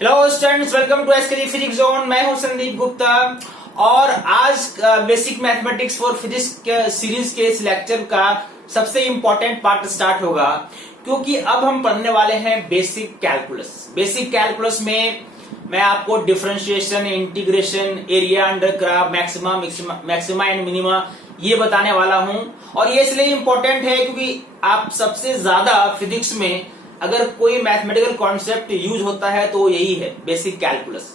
Hello students, welcome to SK physics zone. मैं हूं संदीप गुप्ता और आज basic mathematics for physics series के इस लेक्चर का सबसे इंपॉर्टेंट पार्ट स्टार्ट होगा, क्योंकि अब हम पढ़ने वाले हैं बेसिक कैलकुलस। बेसिक कैलकुलस में मैं आपको differentiation, integration, area under curve, maxima and minima ये बताने वाला हूं। और ये इसलिए इंपॉर्टेंट है क्योंकि आप सबसे ज्यादा फिजिक्स में अगर कोई मैथमेटिकल कॉन्सेप्ट यूज होता है तो यही है बेसिक कैलकुलस,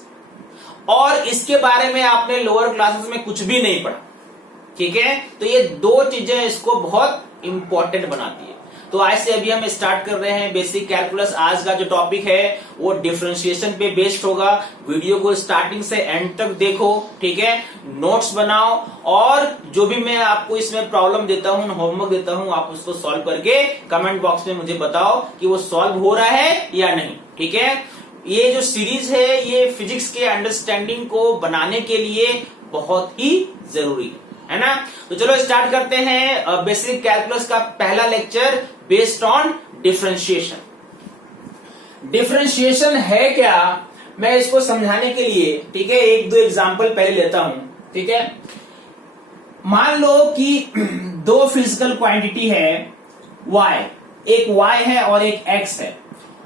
और इसके बारे में आपने लोअर क्लासेस में कुछ भी नहीं पढ़ा। ठीक है, तो ये दो चीजें इसको बहुत इंपॉर्टेंट बनाती है। तो आज से अभी हम स्टार्ट कर रहे हैं बेसिक कैलकुलस। आज का जो टॉपिक है वो डिफरेंशिएशन पे बेस्ड होगा। वीडियो को स्टार्टिंग से एंड तक देखो, ठीक है, नोट्स बनाओ और जो भी मैं आपको इसमें प्रॉब्लम देता हूं, होमवर्क देता हूं, आप उसको सॉल्व करके कमेंट बॉक्स में मुझे बताओ कि वो सॉल्व हो रहा है या नहीं। ठीक है, ये जो सीरीज है ये फिजिक्स के अंडरस्टैंडिंग को बनाने के लिए बहुत ही जरूरी है ना। तो चलो स्टार्ट करते हैं बेसिक कैलकुलस का पहला lecture based on differentiation. Differentiation है क्या, मैं इसको समझाने के लिए, ठीक है, एक दो एग्जांपल पहले लेता हूं। ठीक है, मान लो कि दो फिजिकल क्वांटिटी है y, एक y है और एक x है,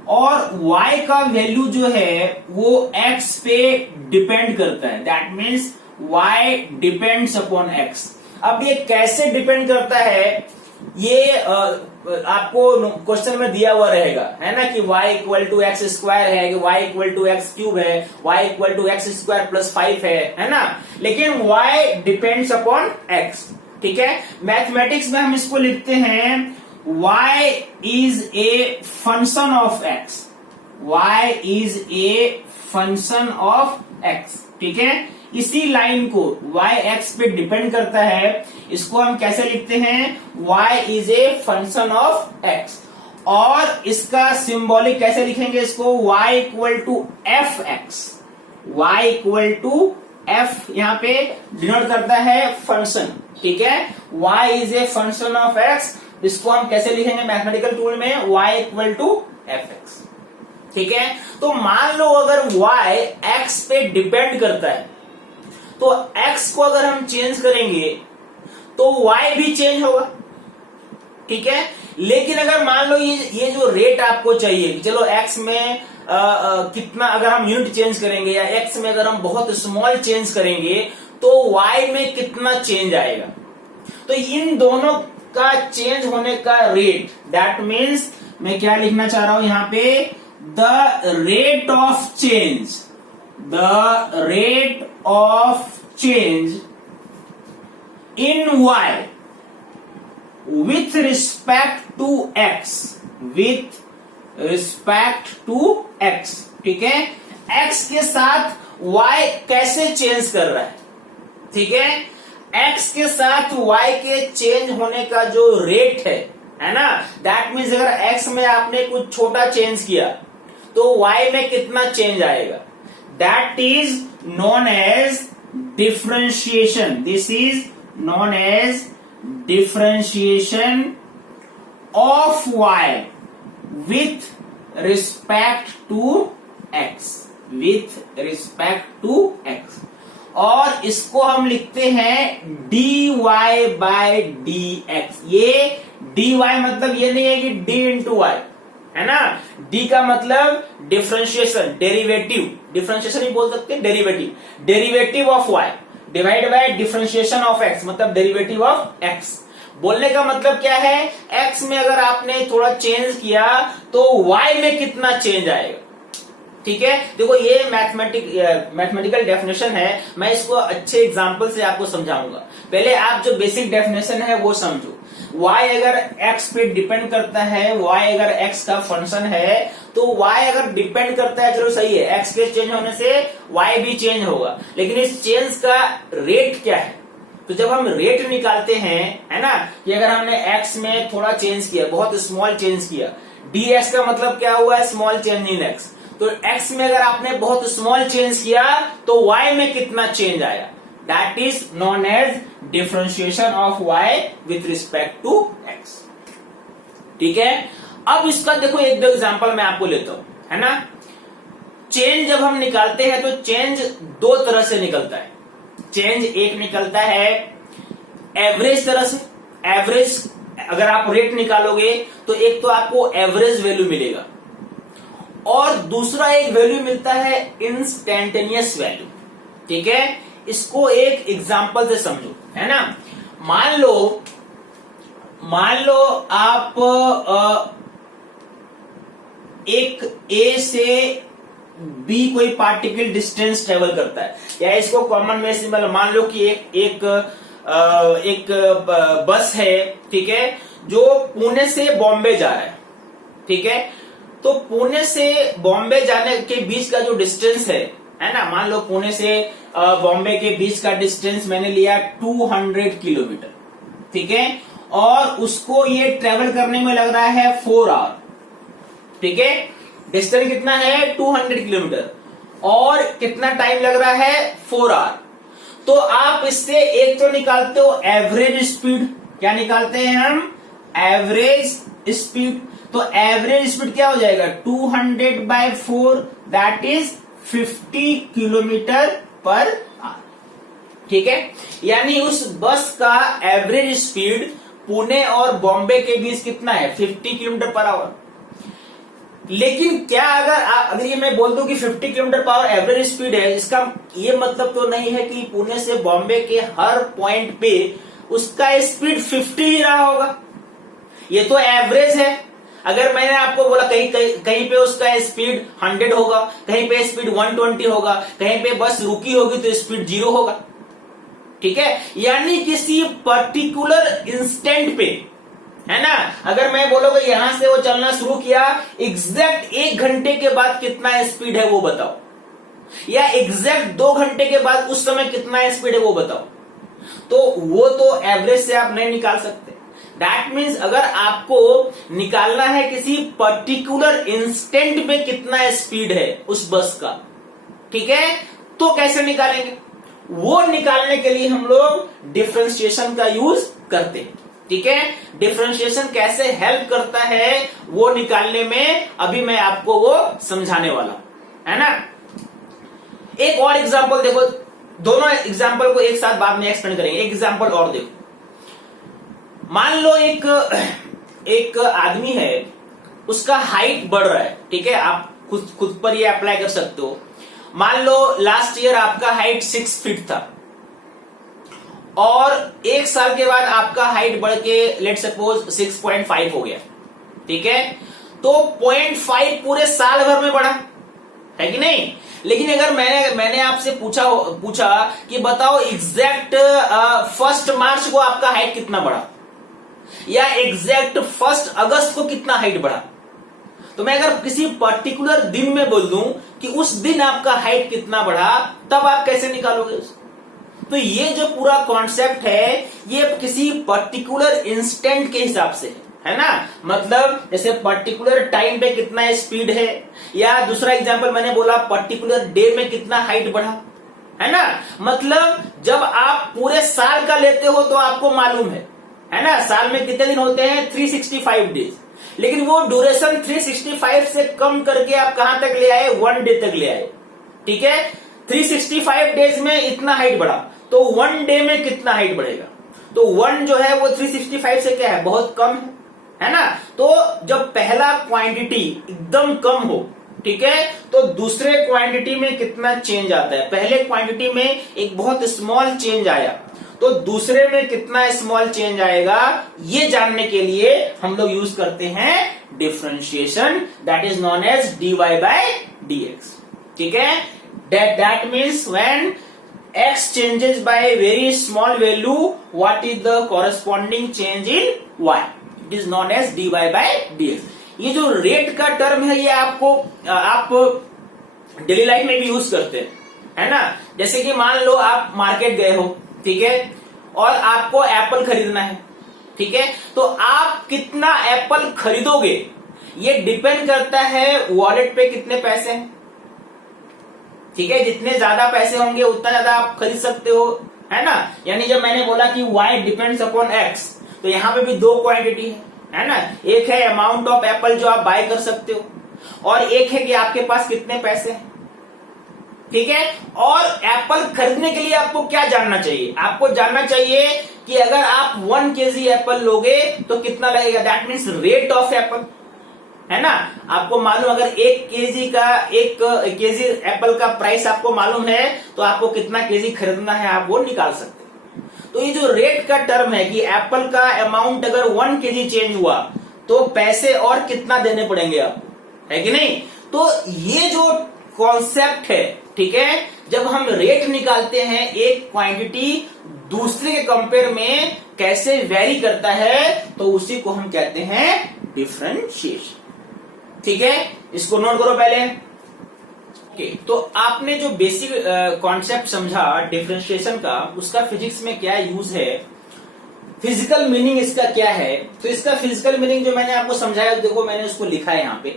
और y का वैल्यू जो है वो x पे डिपेंड करता है। That means y depends upon x। अब ये कैसे डिपेंड करता है, ये आपको क्वेश्चन में दिया हुआ रहेगा, है ना, कि y equal to x square है, कि y equal to x cube है, y equal to x square plus 5 है ना। लेकिन y डिपेंड्स अपॉन x। ठीक है, मैथमेटिक्स में हम इसको लिखते हैं y is a function of x। y is a function of x। ठीक है, इसी लाइन को y x पे डिपेंड करता है, इसको हम कैसे लिखते हैं, y is a function of x। और इसका सिंबॉलिक कैसे लिखेंगे इसको, y equal to f x. y equal to f यहाँ पे डिनोट करता है फंक्शन। ठीक है, y is a function of x, इसको हम कैसे लिखेंगे मैथमेटिकल टूल में, y equal to f x. ठीक है, तो मान लो अगर y x पे डिपेंड करता है तो x को अगर हम चेंज करेंगे तो y भी चेंज होगा। ठीक है, लेकिन अगर मान लो ये जो रेट आपको चाहिए कि चलो x में कितना अगर हम यूनिट चेंज करेंगे, या x में अगर हम बहुत स्मॉल चेंज करेंगे तो y में कितना चेंज आएगा, तो इन दोनों का चेंज होने का रेट, दैट मीन्स मैं क्या लिखना चाह रहा हूं यहां पे, the rate of change, the rate of change in y with respect to x, with respect to x। ठीक है, x के साथ y कैसे चेंज कर रहा है। ठीक है, x के साथ y के चेंज होने का जो रेट है ना, दैट मीन्स अगर x में आपने कुछ छोटा चेंज किया तो y में कितना चेंज आएगा, that is known as differentiation। This is known as differentiation of y with respect to x, with respect to x। और इसको हम लिखते हैं dy by dx। ये dy मतलब ये नहीं है कि d इंटू y, है ना। डी का मतलब डिफरेंशिएशन, डेरिवेटिव, डिफरेंशिएशन ही बोल सकते हैं, derivative, derivative of y divide by differentiation of x, मतलब डेरिवेटिव ऑफ x। बोलने का मतलब क्या है, x में अगर आपने थोड़ा चेंज किया तो y में कितना चेंज आएगा। ठीक है, देखो ये मैथमेटिकल डेफिनेशन है, मैं इसको अच्छे एग्जांपल से आपको समझाऊंगा। पहले आप जो बेसिक डेफिनेशन है वो समझो। y अगर x पे डिपेंड करता है, y अगर x का फंक्शन है तो y अगर डिपेंड करता है, चलो सही है, x के चेंज होने से y भी चेंज होगा, लेकिन इस चेंज का रेट क्या है। तो जब हम रेट निकालते हैं, है ना, कि अगर हमने x में थोड़ा चेंज किया, बहुत स्मॉल चेंज किया, dx का मतलब क्या हुआ है, स्मॉल चेंज इन x। तो x में अगर आपने बहुत स्मॉल चेंज किया तो y में कितना चेंज आया, that is known as differentiation of y with respect to x। ठीक है, अब इसका देखो एक दो एग्जांपल मैं आपको लेता हूं, है ना। चेंज जब हम निकालते हैं तो चेंज दो तरह से निकलता है। चेंज एक निकलता है एवरेज तरह से। एवरेज अगर आप रेट निकालोगे तो एक तो आपको एवरेज वैल्यू मिलेगा और दूसरा एक वैल्यू मिलता है इंस्टेंटेनियस वैल्यू। ठीक है, इसको एक एग्जांपल से समझो, है ना। मान लो आप एक ए से बी कोई पार्टिकल डिस्टेंस ट्रेवल करता है, या इसको कॉमन में सिंबल मान लो कि एक बस है, ठीक है, जो पुणे से बॉम्बे जा रहा है। ठीक है, तो पुणे से बॉम्बे जाने के बीच का जो डिस्टेंस है ना, मान लो पुणे से बॉम्बे के बीच का डिस्टेंस मैंने लिया 200 किलोमीटर। ठीक है, और उसको ये ट्रेवल करने में लग रहा है 4 आवर। ठीक है, डिस्टेंस कितना है 200 किलोमीटर और कितना टाइम लग रहा है 4 आवर। तो आप इससे एक तो निकालते हो एवरेज स्पीड। क्या निकालते हैं हम? Average speed. तो एवरेज स्पीड क्या हो जाएगा 200/4, that is 50 kilometre per hour. ठीक है, यानी उस बस का एवरेज स्पीड पुणे और बॉम्बे के बीच कितना है 50 किलोमीटर पर आवर। लेकिन क्या अगर ये मैं बोल दूं कि 50 kilometre per hour average speed है, इसका ये मतलब तो नहीं है कि पुणे से बॉम्बे के हर पॉइंट पे उसका स्पीड 50 ही रहा होगा। ये तो एवरेज है। अगर मैंने आपको बोला कहीं पे उसका स्पीड 100 होगा, कहीं पे स्पीड 120 होगा, कहीं पे बस रुकी होगी तो स्पीड 0 होगा। ठीक है, यानी किसी पर्टिकुलर इंस्टेंट पे, है ना, अगर मैं बोलोगे यहां से वो चलना शुरू किया, एग्जैक्ट 1 घंटे के बाद कितना स्पीड है वो बताओ, या एग्जैक्ट 2 घंटे के बाद उस समय कितना स्पीड है वो बताओ, तो वो तो एवरेज से आप नहीं निकाल सकते। दैट मीन्स अगर आपको निकालना है किसी पर्टिकुलर इंस्टेंट पे कितना स्पीड है उस बस का, ठीक है, तो कैसे निकालेंगे? वो निकालने के लिए हम लोग डिफरेंशिएशन का यूज करते हैं। ठीक है, डिफरेंशिएशन कैसे हेल्प करता है वो निकालने में अभी मैं आपको वो समझाने वाला, है ना। एक और एग्जांपल देखो, दोनों एग्जांपल को एक साथ बाद में एक्सप्लेन करेंगे। एक एग्जांपल और देखो, मान लो एक आदमी है, उसका हाइट बढ़ रहा है। ठीक है, आप खुद पर ये अप्लाई कर सकते हो। मान लो लास्ट ईयर आपका हाइट 6 फीट था और 1 साल के बाद आपका हाइट बढ़ के लेट सपोज 6.5 हो गया। ठीक है, तो 0.5 पूरे साल भर में बढ़ा है कि नहीं। लेकिन अगर मैंने आपसे पूछा कि बताओ एग्जैक्ट 1 मार्च को आपका हाइट कितना बढ़ा, या एग्जैक्ट 1 अगस्त को कितना हाइट बढ़ा, तो मैं अगर किसी पर्टिकुलर दिन में बोल दूं कि उस दिन आपका हाइट कितना बढ़ा, तब आप कैसे निकालोगे उसको? तो ये जो पूरा कॉन्सेप्ट है ये किसी पर्टिकुलर इंस्टेंट के हिसाब से है ना। मतलब जैसे पर्टिकुलर टाइम पे कितना स्पीड है, या दूसरा एग्जांपल मैंने बोला पर्टिकुलर डे में कितना हाइट बढ़ा, है ना। मतलब जब आप पूरे साल का लेते हो तो आपको मालूम है ना, साल में कितने दिन होते हैं 365 डेज, लेकिन वो ड्यूरेशन 365 से कम करके आप कहां तक ले आए 1 डे तक ले आए। ठीक है, 365 डेज में इतना हाइट बढ़ा, तो 1 डे में कितना हाइट बढ़ेगा? तो 1 जो है वो 365 से क्या है, बहुत कम है ना। तो जब पहला क्वांटिटी एकदम कम हो, ठीक है, तो दूसरे क्वांटिटी में कितना चेंज आता है। पहले क्वांटिटी में एक बहुत स्मॉल चेंज आया, तो दूसरे में कितना स्मॉल चेंज आएगा, ये जानने के लिए हम लोग यूज करते हैं differentiation, that is known as dy/dx। ठीक है, that means when x changes by very small value, what is the corresponding change in y? It is known as dy/dx। ये जो रेट का टर्म है ये आप डेली लाइफ में भी यूज करते हैं, है ना। जैसे कि मान लो आप मार्केट गए हो, ठीक है, और आपको एप्पल खरीदना है, ठीक है, तो आप कितना एप्पल खरीदोगे ये डिपेंड करता है वॉलेट पे कितने पैसे हैं। ठीक है, जितने ज्यादा पैसे होंगे उतना ज्यादा आप खरीद सकते हो, है ना। यानी जब मैंने बोला कि y डिपेंड्स अपॉन x, तो यहां पे भी 2 क्वांटिटी है ना। एक है अमाउंट ऑफ एप्पल जो आप बाय कर सकते हो, और एक है कि आपके पास कितने पैसे हैं। ठीक है। और एप्पल खरीदने के लिए आपको क्या जानना चाहिए, आपको जानना चाहिए कि अगर आप 1 केजी एप्पल लोगे तो कितना लगेगा, that means rate of Apple, है ना। आपको मालूम, अगर 1 केजी एप्पल का प्राइस आपको मालूम है तो आपको कितना केजी खरीदना है आप वो निकाल सकते हैं। तो ये जो रेट का टर्म है कि एप्पल का अमाउंट अगर 1 केजी चेंज हुआ तो पैसे और कितना देने पड़ेंगे आपको, है कि नहीं। तो ये जो कॉन्सेप्ट है, ठीक है, जब हम रेट निकालते हैं एक क्वांटिटी दूसरे के कंपेयर में कैसे वेरी करता है, तो उसी को हम कहते हैं डिफरेंशिएशन, ठीक है। इसको नोट करो पहले। ओके, तो आपने जो बेसिक कॉन्सेप्ट समझा डिफरेंशिएशन का, उसका फिजिक्स में क्या यूज है, फिजिकल मीनिंग इसका क्या है। तो इसका फिजिकल मीनिंग जो मैंने आपको समझाया, देखो मैंने उसको लिखा है यहां पे।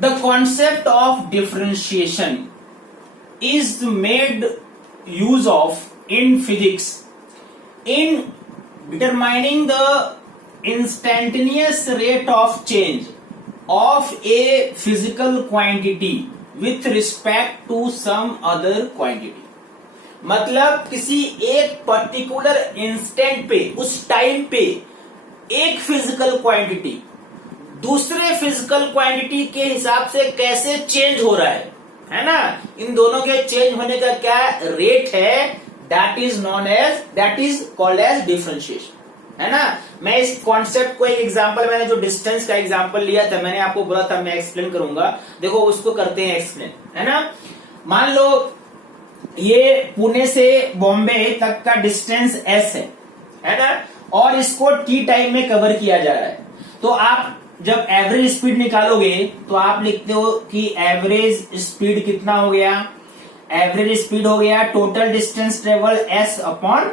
The concept of differentiation is made use of in physics in determining the instantaneous rate of change of a physical quantity with respect to some other quantity। मतलब किसी एक पर्टिकुलर इंस्टेंट पे, उस टाइम पे एक फिजिकल क्वांटिटी दूसरे physical quantity के हिसाब से कैसे चेंज हो रहा है ना। इन दोनों के चेंज होने का क्या रेट है, that is called as differentiation, है ना। मैं इस कॉन्सेप्ट को एक एग्जांपल, मैंने जो डिस्टेंस का एग्जांपल लिया था, मैंने आपको बोला था मैं एक्सप्लेन करूंगा, देखो उसको करते हैं एक्सप्लेन, है ना। मान लो ये पुणे से बॉम्बे तक का डिस्टेंस एस है ना, और इसको टी टाइम में कवर किया जा रहा है। तो आप जब एवरेज स्पीड निकालोगे तो आप लिखते हो कि एवरेज स्पीड कितना हो गया, एवरेज स्पीड हो गया total distance travel S upon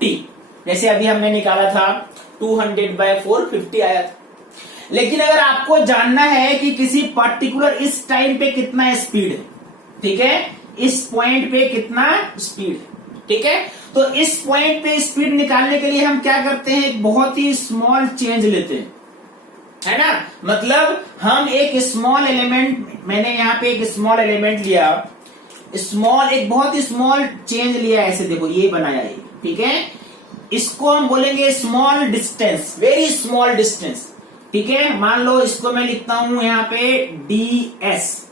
T. जैसे अभी हमने निकाला था 200/450 आया था। लेकिन अगर आपको जानना है कि किसी पर्टिकुलर इस टाइम पे कितना स्पीड है, ठीक है, इस पॉइंट पे कितना स्पीड है, ठीक है, तो इस पॉइंट पे स्पीड निकालने के लिए हम क्या करते हैं, एक बहुत ही स्मॉल चेंज लेते हैं, है ना। मतलब हम एक स्मॉल एलिमेंट, मैंने यहाँ पे एक स्मॉल एलिमेंट लिया, एक बहुत ही स्मॉल चेंज लिया, ऐसे देखो ये बनाया ये, ठीक है। इसको हम बोलेंगे small distance, very small distance, ठीक है। मान लो इसको मैं लिखता हूं यहाँ पे ds,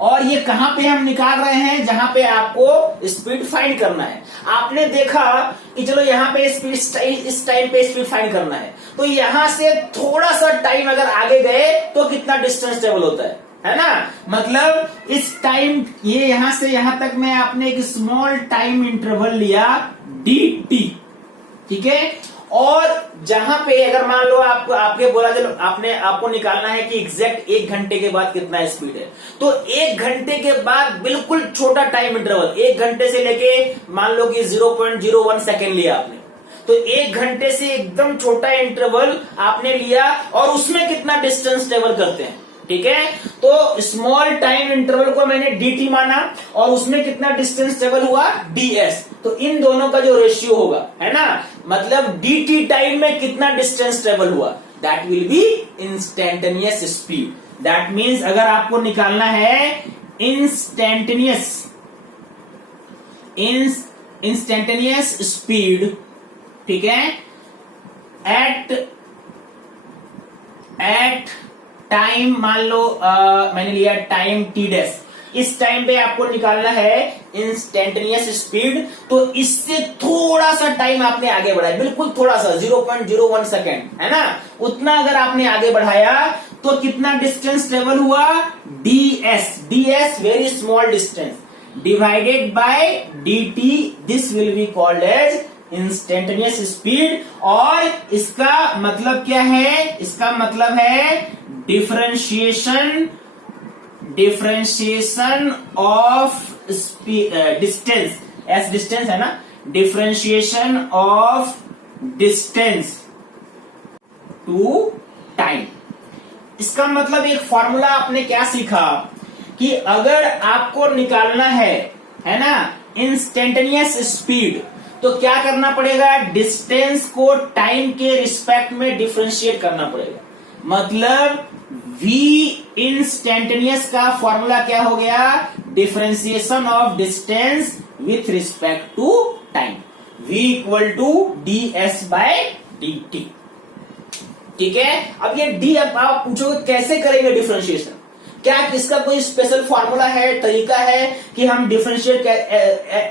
और ये कहां पे हम निकाल रहे हैं, जहां पे आपको स्पीड फाइंड करना है। आपने देखा कि चलो यहाँ पे स्पीड, इस टाइम पे स्पीड फाइंड करना है, तो यहां से थोड़ा सा टाइम अगर आगे गए तो कितना डिस्टेंस ट्रेवल होता है ना। मतलब इस टाइम, ये यहां से यहां तक मैं आपने एक स्मॉल टाइम इंटरवल लिया dt, ठीक है। और जहां पे अगर मान लो आपके बोला, चलो आपको निकालना है कि एग्जैक्ट 1 घंटे के बाद कितना स्पीड है, तो 1 घंटे के बाद बिल्कुल छोटा टाइम इंटरवल, 1 घंटे से लेके मान लो कि 0.01 सेकेंड लिया आपने, तो 1 घंटे से एकदम छोटा इंटरवल आपने लिया और उसमें कितना डिस्टेंस ट्रेवल करते हैं, ठीक है। तो स्मॉल टाइम इंटरवल को मैंने dt माना और उसमें कितना डिस्टेंस ट्रेवल हुआ ds, तो इन दोनों का जो रेशियो होगा, है ना, मतलब dt टाइम में कितना डिस्टेंस ट्रेवल हुआ, that will be instantaneous speed. That means अगर आपको निकालना है इंस्टेंटेनियस स्पीड, ठीक है, एट टाइम, मान लो मैंने लिया टाइम t डैश, इस टाइम पे आपको निकालना है इंस्टेंटेनियस स्पीड, तो इससे थोड़ा सा टाइम आपने आगे बढ़ाया, बिल्कुल थोड़ा सा 0.01 सेकेंड, है ना, उतना अगर आपने आगे बढ़ाया तो कितना डिस्टेंस ट्रेवल हुआ ds very small distance divided by dt, this will be called as instantaneous speed. और इसका मतलब क्या है, इसका मतलब है differentiation of distance, s distance है ना, differentiation of distance to time. इसका मतलब एक फॉर्मूला आपने क्या सीखा कि अगर आपको निकालना है ना इंस्टेंटेनियस स्पीड, तो क्या करना पड़ेगा, डिस्टेंस को टाइम के रिस्पेक्ट में डिफरेंशिएट करना पड़ेगा। मतलब v इंस्टेंटेनियस का फॉर्मूला क्या हो गया, differentiation of distance with respect to time, v equal to ds by dt। ठीक है, अब ये d अब आप पूछोगे कैसे करेंगे डिफरेंशिएशन, क्या इसका कोई स्पेशल फॉर्मूला है, तरीका है कि हम डिफरेंशिएट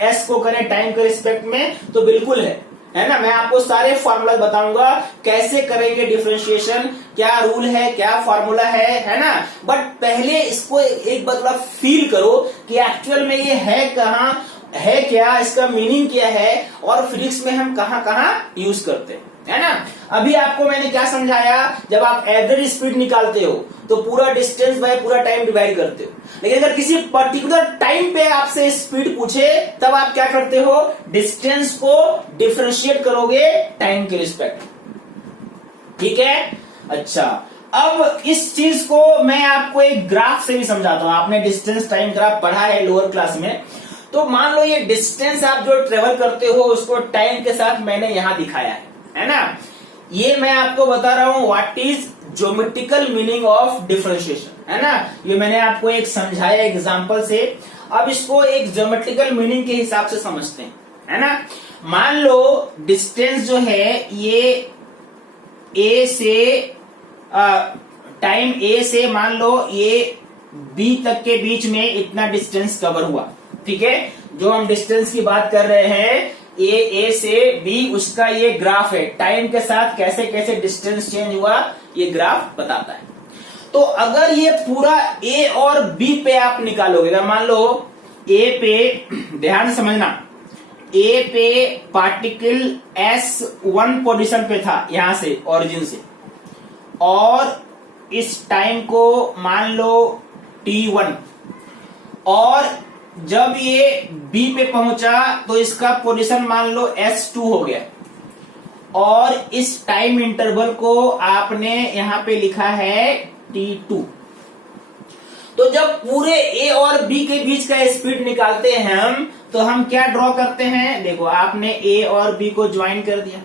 s को करें टाइम के रिस्पेक्ट में? तो बिल्कुल है ना। मैं आपको सारे फॉर्मूला बताऊंगा कैसे करेंगे डिफरेंशिएशन, क्या रूल है, क्या फॉर्मूला है ना। बट पहले इसको एक बार फील करो कि एक्चुअल में ये है कहाँ, है क्या, इसका मीनिंग क्या है और फिजिक्स में हम कहाँ कहाँ यूज करते हैं, है ना। अभी आपको मैंने क्या समझाया, जब आप एवरेज स्पीड निकालते हो तो पूरा डिस्टेंस बाय पूरा टाइम डिवाइड करते हो, लेकिन अगर किसी पर्टिकुलर टाइम पे आपसे स्पीड पूछे तब आप क्या करते हो, डिस्टेंस को डिफरेंशिएट करोगे टाइम के रिस्पेक्ट। ठीक है, अच्छा अब इस चीज को मैं आपको एक ग्राफ से भी समझाता हूं। आपने डिस्टेंस टाइम ग्राफ पढ़ा है लोअर क्लास में, तो मान लो ये डिस्टेंस आप जो ट्रेवल करते हो उसको टाइम के साथ मैंने यहां दिखाया है ना। ये मैं आपको बता रहा हूं what is geometrical meaning of differentiation, है ना। ये मैंने आपको एक समझाया एग्जांपल से, अब इसको एक ज्योमेट्रिकल मीनिंग के हिसाब से समझते हैं, है ना। मान लो डिस्टेंस जो है ये ए से टाइम ए से मान लो ये बी तक के बीच में इतना डिस्टेंस कवर हुआ। ठीक है, जो हम डिस्टेंस की बात कर रहे हैं ए से बी, उसका ये ग्राफ है, टाइम के साथ कैसे कैसे डिस्टेंस चेंज हुआ ये ग्राफ बताता है। तो अगर ये पूरा ए और बी पे आप निकालोगे, अगर मान लो ए पे, ध्यान से समझना, ए पे पार्टिकल S1 पोजीशन पे था यहां से ओरिजिन से, और इस टाइम को मान लो T1, और जब ये बी पे पहुंचा तो इसका पोजीशन मान लो S2 हो गया, और इस टाइम इंटरवल को आपने यहां पे लिखा है T2। तो जब पूरे ए और बी के बीच का स्पीड निकालते हैं हम, तो हम क्या ड्रॉ करते हैं, देखो आपने ए और बी को ज्वाइन कर दिया।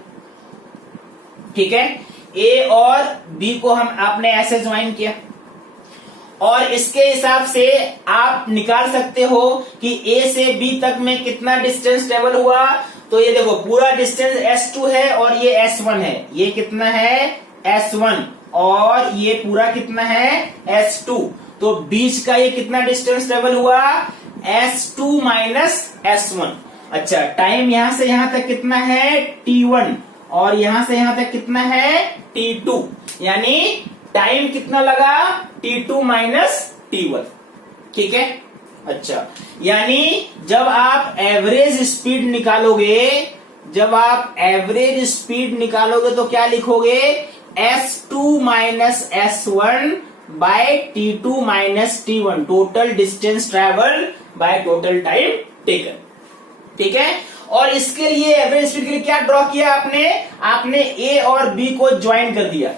ठीक है, ए और बी को हम आपने ऐसे ज्वाइन किया, और इसके हिसाब से आप निकाल सकते हो कि ए से बी तक में कितना डिस्टेंस ट्रेवल हुआ। तो ये देखो पूरा डिस्टेंस S2 है और ये S1 है, ये कितना है S1, और ये पूरा कितना है S2, तो बीच का ये कितना डिस्टेंस ट्रेवल हुआ S2 माइनस S1। अच्छा, टाइम यहां से यहां तक कितना है T1, और यहां से यहां तक कितना है T2, यानी टाइम कितना लगा T2 माइनस T1। ठीक है, अच्छा, यानी जब आप एवरेज स्पीड निकालोगे, जब आप एवरेज स्पीड निकालोगे तो क्या लिखोगे, S2 minus S1 by T2 minus T1, total distance travel by total time taken. ठीक है, और इसके लिए एवरेज स्पीड के लिए क्या ड्रॉ किया आपने ए और बी को ज्वाइन कर दिया,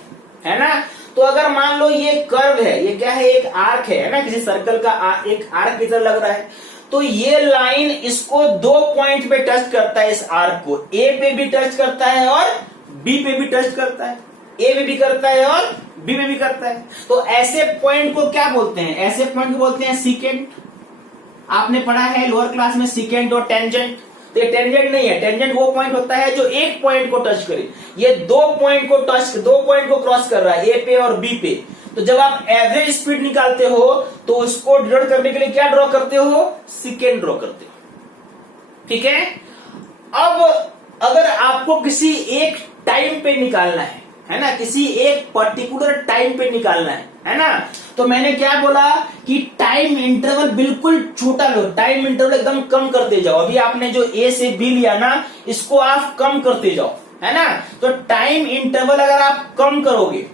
है ना। तो अगर मान लो ये कर्व है, ये क्या है, एक आर्क है ना, किसी सर्कल का एक आर्क की तरह लग रहा है, तो ये लाइन इसको दो पॉइंट पे टच करता है, इस आर्क को ए पे भी टच करता है और बी पे भी टच करता है, ए पे भी करता है और बी पे भी करता है। तो ऐसे पॉइंट को क्या बोलते हैं, ऐसे पॉइंट को बोलते हैं सीकेंट। आपने पढ़ा है लोअर क्लास में सीकेंट और टेंजेंट। तो ये टेंजेंट नहीं है, टेंजेंट वो पॉइंट होता है जो एक पॉइंट को टच करे, ये दो पॉइंट को क्रॉस कर रहा है, ए पे और बी पे। तो जब आप एवरेज स्पीड निकालते हो तो उसको डिनोट करने के लिए क्या ड्रॉ करते हो, सेकेंड ड्रॉ करते हो। ठीक है, अब अगर आपको किसी एक टाइम पे निकालना है ना, किसी एक पर्टिकुलर टाइम पे निकालना है ना, तो मैंने क्या बोला कि टाइम इंटरवल बिल्कुल छोटा लो, टाइम इंटरवल एकदम कम करते जाओ। अभी आपने जो ए से बी लिया ना, इसको आप कम करते जाओ, है ना। तो टाइम इंटरवल अगर आप कम करोगे,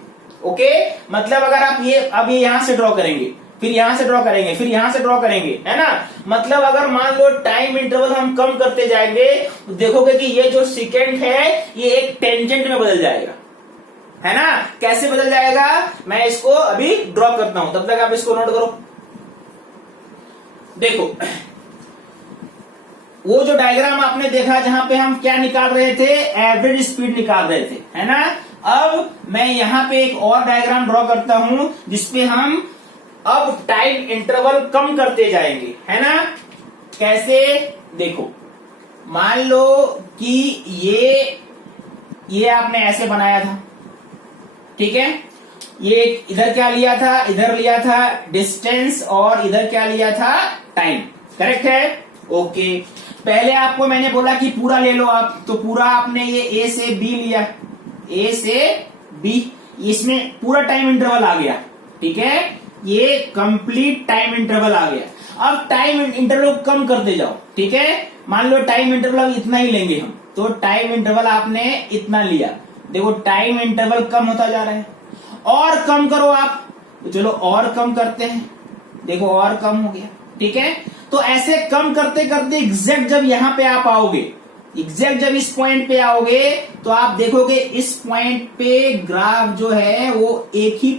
ओके, मतलब अगर आप ये अब ये यहां से ड्रॉ करेंगे, फिर यहां से ड्रॉ करेंगे, फिर यहां से ड्रॉ करेंगे, है ना, मतलब अगर मान लो टाइम इंटरवल हम कम करते जाएंगे तो देखोगे कि ये जो सेकेंड है ये एक टेंजेंट में बदल जाएगा, है ना। कैसे बदल जाएगा, मैं इसको अभी ड्रॉ करता हूं, तब तक आप इसको नोट करो। देखो, वो जो डायग्राम आपने देखा जहां पे हम क्या निकाल रहे थे, एवरेज स्पीड निकाल रहे थे, है ना। अब मैं यहां पे एक और डायग्राम ड्रॉ करता हूं जिसपे हम अब टाइम इंटरवल कम करते जाएंगे, है ना। कैसे, देखो मान लो कि ये आपने ऐसे बनाया था, ठीक है। ये इधर क्या लिया था, इधर लिया था डिस्टेंस और इधर क्या लिया था, टाइम, करेक्ट है। ओके, पहले आपको मैंने बोला कि पूरा ले लो आप, तो पूरा आपने ये ए से बी लिया, ए से बी, इसमें पूरा टाइम इंटरवल आ गया, ठीक है। ये कंप्लीट टाइम इंटरवल आ गया। अब टाइम इंटरवल कम करते जाओ, ठीक है। मान लो टाइम इंटरवल इतना ही लेंगे हम, तो टाइम इंटरवल आपने इतना लिया, देखो टाइम इंटरवल कम होता जा रहा है। और कम करो आप, तो चलो और कम करते हैं, देखो और कम हो गया, ठीक है। तो ऐसे कम करते करते एग्जैक्ट जब यहां पे आप आओगे, एग्जैक्ट जब इस पॉइंट पे आओगे, तो आप देखोगे इस पॉइंट पे ग्राफ जो है वो एक ही,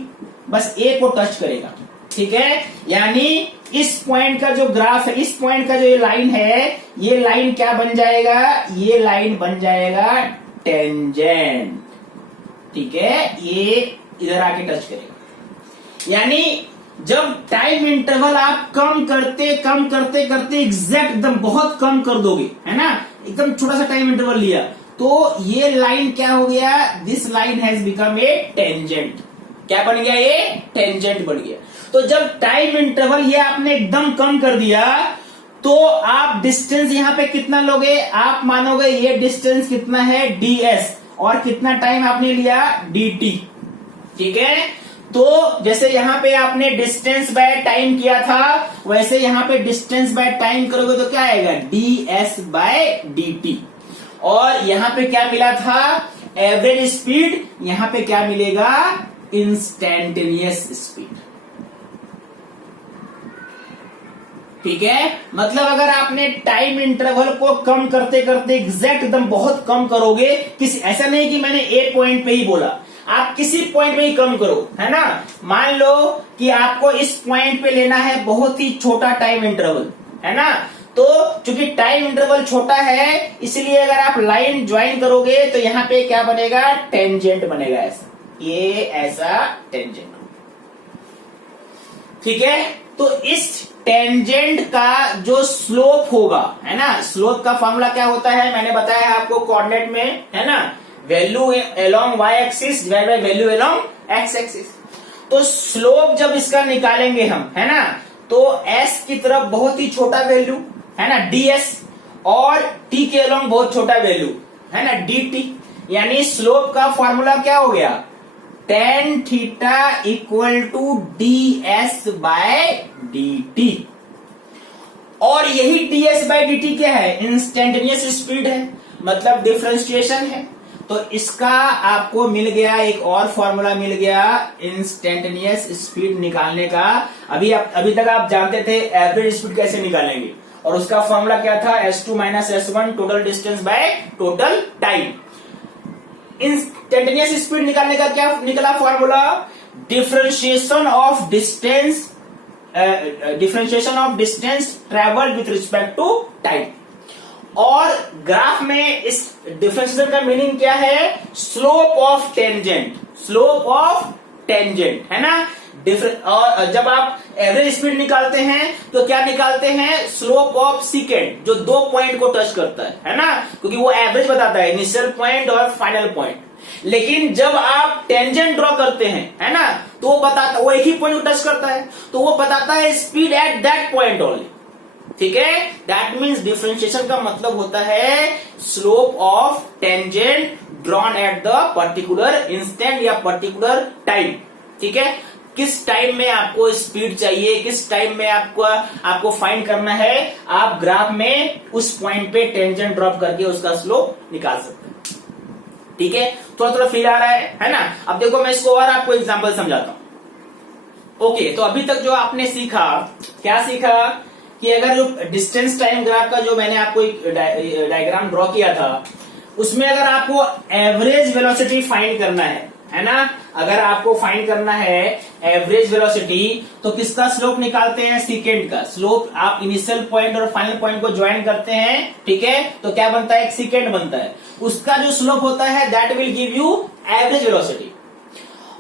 बस एक को टच करेगा, ठीक है। यानी इस पॉइंट का जो ग्राफ है, इस पॉइंट का जो ये लाइन है, ये लाइन क्या बन जाएगा, ये लाइन बन जाएगा टेंजेंट, ठीक है। ये इधर आके टच करेगा। यानी जब टाइम इंटरवल आप कम करते करते एग्जैक्ट एकदम बहुत कम कर दोगे, है ना, एकदम छोटा सा टाइम इंटरवल लिया, तो ये लाइन क्या हो गया, this line has become a tangent. क्या बन गया, ये टेंजेंट बन गया। तो जब टाइम इंटरवल ये आपने एकदम कम कर दिया, तो आप डिस्टेंस यहां पे कितना लोगे, आप मानोगे ये डिस्टेंस कितना है, ds, और कितना टाइम आपने लिया, dt, ठीक है। तो जैसे यहां पे आपने डिस्टेंस बाय टाइम किया था, वैसे यहां पे डिस्टेंस बाय टाइम करोगे तो क्या आएगा, ds बाय dt। और यहां पे क्या मिला था, एवरेज स्पीड, यहां पे क्या मिलेगा, इंस्टैन्टेनियस स्पीड, ठीक है। मतलब अगर आपने टाइम इंटरवल को कम करते करते एग्जैक्ट एकदम बहुत कम करोगे, किसी ऐसा नहीं कि मैंने ए पॉइंट पे ही बोला, आप किसी पॉइंट पे ही कम करो, है ना। मान लो कि आपको इस पॉइंट पे लेना है बहुत ही छोटा टाइम इंटरवल, है ना। तो चूंकि टाइम इंटरवल छोटा है, इसलिए अगर आप लाइन ज्वाइन करोगे तो यहां पे क्या बनेगा, टेंजेंट बनेगा, ऐसा, ये ऐसा टेंजेंट, ठीक है। तो इस टेंजेंट का जो स्लोप होगा, है ना, स्लोप का फॉर्मूला क्या होता है, मैंने बताया है आपको कोऑर्डिनेट में, है ना, value along y axis divide by value along x axis. तो स्लोप जब इसका निकालेंगे हम, है ना, तो s की तरफ बहुत ही छोटा वैल्यू, है ना, ds, और t के अलोंग बहुत छोटा वैल्यू, है ना, dt। यानी स्लोप का फॉर्मूला क्या हो गया, tan theta equal to ds by dt। और यही ds बाय dt क्या है, इंस्टेंटेनियस स्पीड है, मतलब डिफरेंशिएशन है। तो इसका आपको मिल गया, एक और फॉर्मूला मिल गया इंस्टेंटेनियस स्पीड निकालने का। अभी तक आप जानते थे एवरेज स्पीड कैसे निकालेंगे, और उसका फॉर्मूला क्या था, s2 minus s1 total distance by total time. Instantaneous speed निकालने का क्या निकला formula, differentiation of distance travelled with respect to time. और ग्राफ में इस डिफरेंशिएशन का मीनिंग क्या है, slope of tangent, slope of tangent, है ना। और जब आप एवरेज स्पीड निकालते हैं तो क्या निकालते हैं, स्लोप ऑफ सीकेंड, जो दो पॉइंट को टच करता है ना, क्योंकि वो एवरेज बताता है, इनिशियल पॉइंट और फाइनल पॉइंट। लेकिन जब आप टेंजेंट ड्रॉ करते हैं, है ना, तो वो बताता, वो एक ही पॉइंट को टच करता है, तो वो बताता है speed at that point only, ठीक है। दैट मीन्स डिफरेंशिएशन का मतलब होता है slope of tangent drawn at the particular instant या पर्टिकुलर टाइम, ठीक है। किस टाइम में आपको स्पीड चाहिए, किस टाइम में आपको फाइंड करना है, आप ग्राफ में उस पॉइंट पे टेंजेंट ड्रॉप करके उसका स्लोप निकाल सकते हैं, ठीक है। थोड़ा थोड़ा फील आ रहा है ना। अब देखो मैं इसको और आपको एग्जांपल समझाता हूं। ओके, तो अभी तक जो आपने सीखा, क्या सीखा कि अगर जो डिस्टेंस टाइम ग्राफ का जो मैंने आपको एक डायग्राम ड्रॉ किया था, उसमें अगर आपको एवरेज वेलोसिटी फाइंड करना है ना, अगर आपको फाइंड करना है एवरेज वेलोसिटी, तो किसका स्लोप निकालते हैं, सेकेंड का स्लोप। आप इनिशियल पॉइंट और फाइनल पॉइंट को ज्वाइन करते हैं, ठीक है, तो क्या बनता है, एक सेकेंड बनता है। उसका जो स्लोप होता है that will give you average velocity.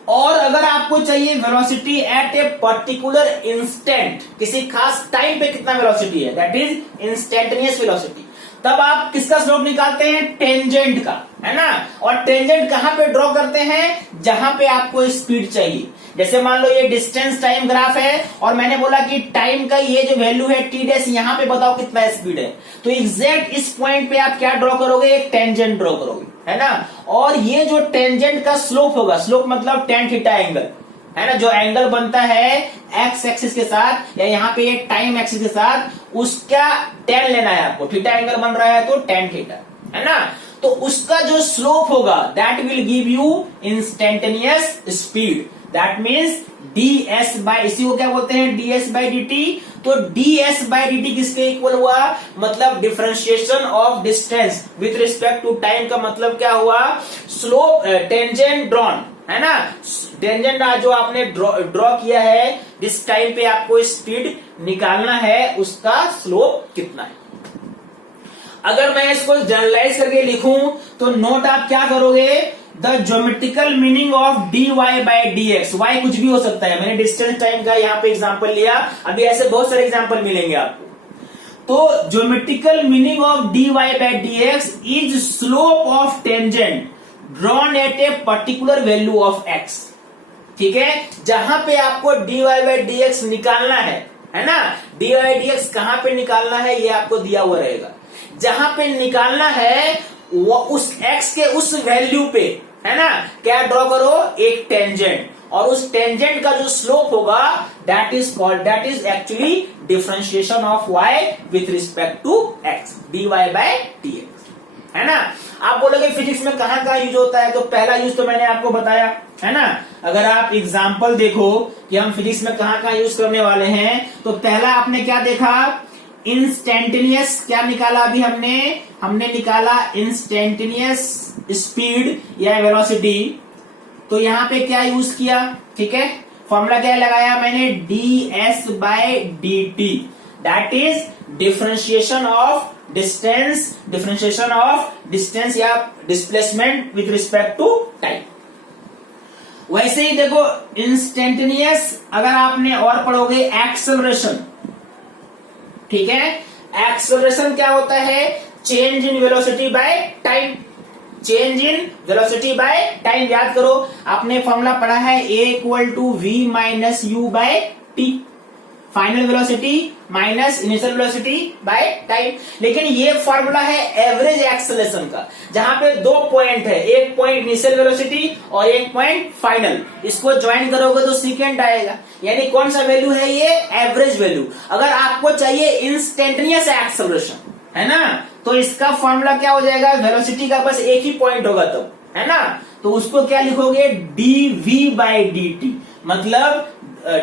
और अगर आपको चाहिए velocity at a particular instant, किसी खास टाइम पे कितना वेलोसिटी है, दैट इज इंस्टेंटेनियस वेलोसिटी, तब आप किसका स्लोप निकालते हैं, टेंजेंट का, है ना। और टेंजेंट कहां पे ड्रॉ करते हैं, जहां पे आपको स्पीड चाहिए। जैसे मान लो ये डिस्टेंस टाइम ग्राफ है और मैंने बोला कि टाइम का ये जो वैल्यू है टी डैश, यहां पे बताओ कितना स्पीड है, तो एग्जैक्ट इस पॉइंट पे आप क्या ड्रॉ करोगे, एक टेंजेंट ड्रॉ करोगे, है ना। और ये जो टेंजेंट का स्लोप होगा, स्लोप मतलब टेन थीटा एंगल, है ना, जो एंगल बनता है एक्स एक्सिस के साथ या यहाँ पे एक टाइम एक्सिस के साथ, उसका टेन लेना है आपको। थीटा एंगल बन रहा है तो टेन थीटा, है ना। तो उसका जो स्लोप होगा that will give you instantaneous speed, that means ds by, इसी को क्या बोलते हैं, ds बाई dt। तो ds बाई dt किसके इक्वल हुआ, मतलब differentiation of distance with respect to time का मतलब क्या हुआ, स्लोप टेंजेंट ड्रॉन, है ना। टेंजेंट जो आपने ड्रॉ किया है, जिस टाइम पे आपको स्पीड निकालना है, उसका स्लोप कितना है। अगर मैं इसको जनरलाइज करके लिखूं तो नोट आप क्या करोगे, the geometrical meaning of dy by dx, y कुछ भी हो सकता है, मैंने डिस्टेंस टाइम का यहाँ पे एग्जांपल लिया, अभी ऐसे बहुत सारे एग्जांपल मिलेंगे आपको। तो geometrical meaning of dy by dx is slope of tangent drawn at a particular value of x, ठीक है। जहां पे आपको dy बाई dx निकालना है ना, dy बाई dx कहां पे निकालना है ये आपको दिया हुआ रहेगा। जहां पे निकालना है वो उस x के उस वैल्यू पे, है ना, क्या ड्रॉ करो, एक टेंजेंट, और उस टेंजेंट का जो स्लोप होगा that is called, that is actually differentiation of y with respect to x, dy by dx, है ना। आप बोलोगे फिजिक्स में कहां कहां यूज होता है, तो पहला यूज तो मैंने आपको बताया, है ना। अगर आप एग्जांपल देखो कि हम फिजिक्स में कहां कहां यूज करने वाले हैं, तो पहला आपने क्या देखा, इंस्टेंटेनियस, क्या निकाला अभी हमने निकाला इंस्टेंटेनियस स्पीड या वेलोसिटी। तो यहां पे क्या यूज किया, ठीक है, फॉर्मूला क्या लगाया मैंने, ds by dt, that is differentiation of distance या displacement with respect to time. वैसे ही देखो इंस्टेंटेनियस, अगर आपने और पढ़ोगे एक्सेलरेशन, ठीक है। एक्सेलरेशन क्या होता है, change in velocity by time, change in velocity by time. याद करो आपने फॉर्मूला पढ़ा है a equal to v minus u by t, final velocity minus initial velocity by time. लेकिन ये फॉर्मूला है एवरेज एक्सेलरेशन का, जहां पे दो पॉइंट है, एक पॉइंट इनिशियल वेलोसिटी और एक पॉइंट फाइनल, इसको ज्वाइन करोगे तो सेकेंड आएगा, यानी कौन सा वैल्यू है ये, एवरेज वैल्यू। अगर आपको चाहिए इंस्टेंटेनियस एक्सेलरेशन, है ना, तो इसका फॉर्मूला क्या हो जाएगा, वेलोसिटी का बस एक ही पॉइंट होगा तब, है ना, तो उसको क्या लिखोगे, dv बाई dt, मतलब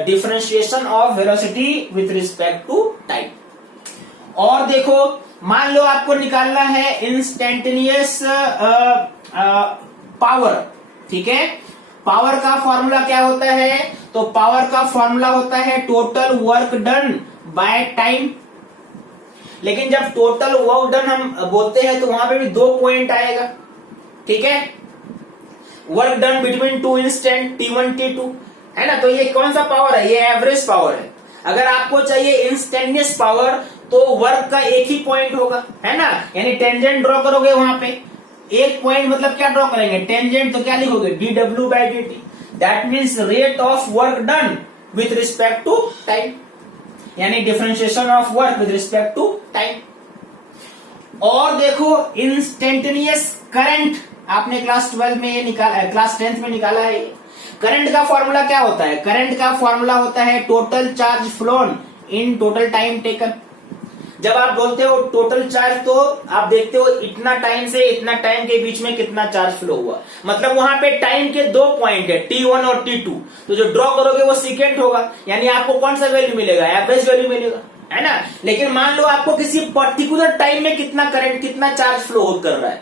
differentiation of velocity with respect to time. और देखो मान लो आपको निकालना है इंस्टेंटेनियस पावर, ठीक है। पावर का फॉर्मूला क्या होता है, तो पावर का फॉर्मूला होता है total work done by time. लेकिन जब टोटल वर्क डन हम बोलते हैं तो वहां पे भी दो पॉइंट आएगा, ठीक है, work done between two instant t1 t2, है ना। तो ये कौन सा पावर है, ये एवरेज पावर है। अगर आपको चाहिए इंस्टेंटेनियस पावर तो वर्क का एक ही पॉइंट होगा, है ना, यानी टेंजेंट ड्रॉ करोगे वहां पे एक पॉइंट, मतलब क्या ड्रॉ करेंगे, टेंजेंट, तो क्या लिखोगे, dw by dt, that means rate of work done with respect to time, यानी differentiation of work with respect to time. और देखो इंस्टेंटेनियस करंट, आपने क्लास 12 में ये निकाला, क्लास 10th में निकाला है। करंट का फॉर्मूला क्या होता है, करंट का फॉर्मूला होता है total charge flown in total time taken. जब आप बोलते हो टोटल चार्ज तो आप देखते हो इतना टाइम से इतना टाइम के बीच में कितना चार्ज फ्लो हुआ, मतलब वहां पे टाइम के दो पॉइंट है, t1 और t2, तो जो ड्रॉ करोगे वो सेकेंड होगा, यानी आपको कौन सा वैल्यू मिलेगा, एवरेज वैल्यू मिलेगा, है ना। लेकिन मान लो आपको किसी पर्टिकुलर टाइम में कितना करंट, कितना चार्ज फ्लो कर रहा है,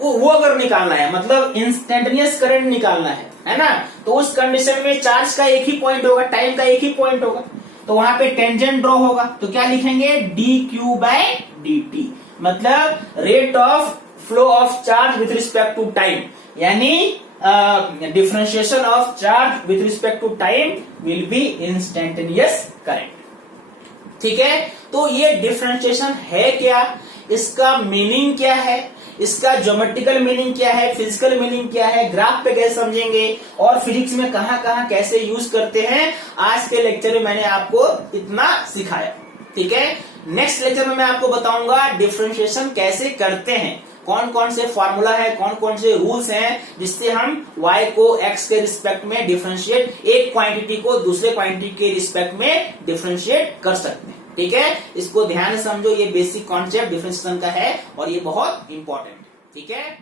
वो अगर निकालना है, मतलब इंस्टेंटेनियस करंट निकालना है ना, तो उस कंडीशन में चार्ज का एक ही पॉइंट होगा, टाइम का एक ही पॉइंट होगा, तो वहां पे टेंजेंट ड्रॉ होगा, तो क्या लिखेंगे, dq बाय dt, मतलब rate of flow of charge with respect to time, यानी differentiation of charge with respect to time will be instantaneous current. ठीक है, तो ये डिफरेंशिएशन है क्या, इसका मीनिंग क्या है, इसका ज्योमेट्रिकल मीनिंग क्या है, फिजिकल मीनिंग क्या है, ग्राफ पे कैसे समझेंगे और फिजिक्स में कहां कहां कैसे यूज करते हैं, आज के लेक्चर में मैंने आपको इतना सिखाया। ठीक है, नेक्स्ट लेक्चर में मैं आपको बताऊंगा डिफरेंशिएशन कैसे करते हैं, कौन कौन से फॉर्मूला है, कौन कौन से रूल्स हैं जिससे हम y को x के रिस्पेक्ट में डिफरेंशिएट, एक क्वांटिटी को दूसरे क्वांटिटी के रिस्पेक्ट में डिफरेंशिएट कर सकते हैं। ठीक है, इसको ध्यान से समझो, ये बेसिक कॉन्सेप्ट डिफरेंशिएशन का है और ये बहुत इंपॉर्टेंट है। ठीक है।